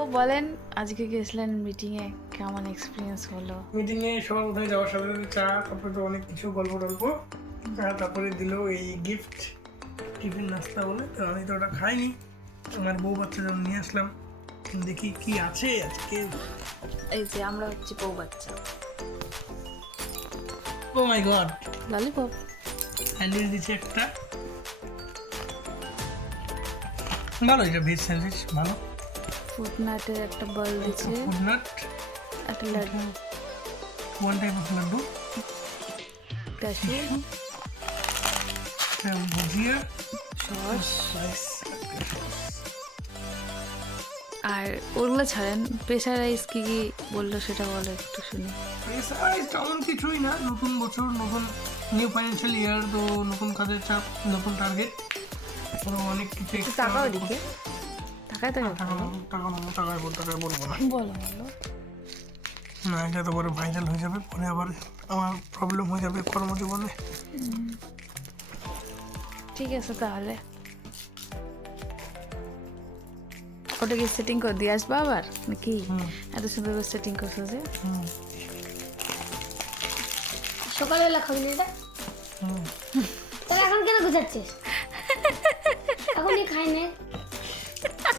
ও বলেন আজকে গেছিলেন মিটিংয়ে, কেমন এক্সপিরিয়েন্স হলো? মিটিংয়ে সবার প্রথমে যাওয়ার সাথে সাথে চা, তারপরে তো অনেক কিছু গল্প টল্প, আর তারপরে দিল এই গিফট টিফিন নাস্তা বলে। তো আমি তো ওটা খাইনি, আমার বউ বাচ্চা যখন নিয়ে আসলাম দেখি কি আছে আজকে। এই যে আমরা হচ্ছে বউ বাচ্চা। ও মাই গড, ললিপপ। স্যান্ডউইচ দিচ্ছে একটা, ভালো, এটা ভেজ স্যান্ডউইচ ভালো। ফুটনাটের একটা বল দিচ্ছে, ফুডনাট, একটা laddu, one type of laddu, cashew, bhujia, sauce. Rice. আর ওগুলো ছাড়েন, প্রেশারাইজ কি কি বললো সেটা বলো একটু শুনি। প্রেসারাইজ তেমন কিছুই না, নতুন বছর, নতুন নিউ ফাইন্যান্সিয়াল ইয়ার, তো নতুন কাজের চাপ, নতুন টার্গেট, অনেক কিছু extra টাকা ওদিকে টাকায় তো টাকায় বলবো না, বলো বলো। না এটা তো পরে ভাইরাল হয়ে যাবে, পরে আবার আমার প্রবলেম হয়ে যাবে কর্মজীবনে। ঠিক আছে তাহলে ওটা কি সেটিং করে দিয়ে আসবো আবার নাকি? এত সুন্দর করে সেটিং করছো যে। সকালবেলা খাবি না এটা? তাহলে এখন কেন গুছাচ্ছিস? এখনই খাই নে।